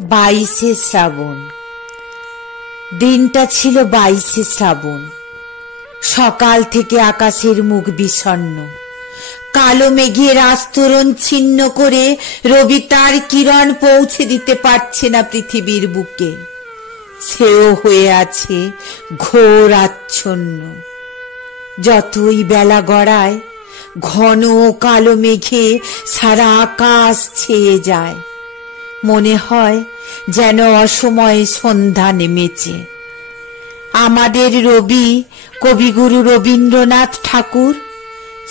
22শে শ্রাবণ। দিনটা ছিল 22শে শ্রাবণ। সকাল থেকে আকাশের মুখ বিষণ্ণ। কালো মেঘের আস্তরণ ছিন্ন করে রবি তার কিরণ পৌঁছে দিতে পারছে না পৃথিবীর বুকে। সেও হয়ে আছে ঘোর আচ্ছন্ন। যতই বেলা গড়ায় ঘন কালো মেঘে সারা আকাশ ছেয়ে যায়। মনে হয় যেন অসময়ে সন্ধ্যা নেমেছে। আমাদের রবি কবিগুরু রবীন্দ্রনাথ ঠাকুর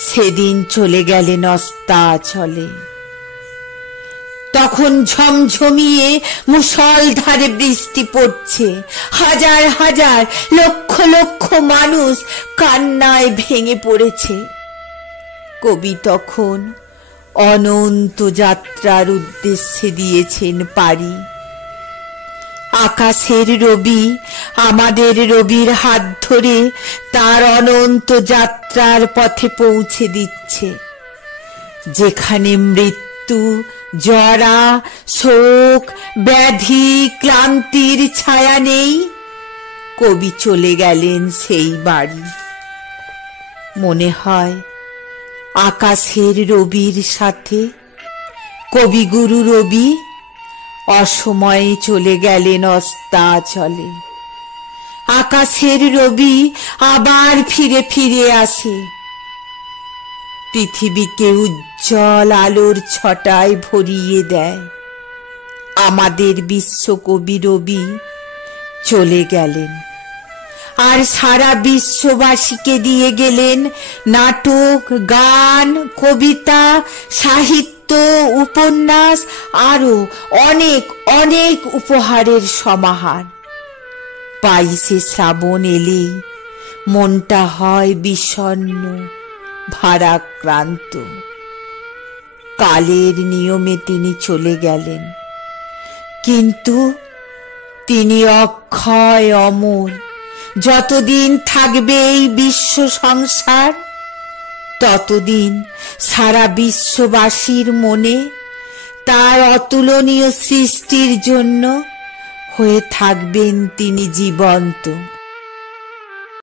সেদিন চলে গেলেন অস্তাচলে। তখন ঝমঝমিয়ে মুষলধারে বৃষ্টি পড়ছে। হাজার হাজার লক্ষ লক্ষ মানুষ কান্নায় ভেঙে পড়েছে। কবি তখন অনন্ত যাত্রার উদ্দেশ্যে দিয়েছেন পাড়ি। আকাশের রবি আমাদের রবির হাত ধরে তার অনন্ত যাত্রার পথে পৌঁছে দিচ্ছে। যেখানে মৃত্যু, জরা, শোক, ব্যাধি, ক্লান্তির ছায়া নেই, কবি চলে গেলেন সেই বাড়ি। মনে হয় আকাশের রবির সাথে কবিগুরু রবি অসময়ে চলে গেলেন অস্তাচলে। আকাশের রবি আবার ফিরে ফিরে আসে। পৃথিবীকে উজ্জ্বল আলোর ছটায় ভরিয়ে দেয়। আমাদের বিশ্বকবি রবি চলে গেলেন, আর সারা বিশ্ববাসীকে দিয়ে গেলেন নাটক, গান, কবিতা, সাহিত্য, উপন্যাস, আরো অনেক অনেক উপহারের সমাহার। 22শে শ্রাবণ এলেই মনটা হয় বিষণ্ণ, ভারাক্রান্ত। কালের নিয়মে তিনি চলে গেলেন, কিন্তু তিনি অক্ষয় অমর। যতদিন থাকবে এই বিশ্ব সংসার, ততদিন সারা বিশ্ববাসীর মনে তার অতুলনীয় সৃষ্টির জন্য হয়ে থাকবেন তিনি জীবন্ত।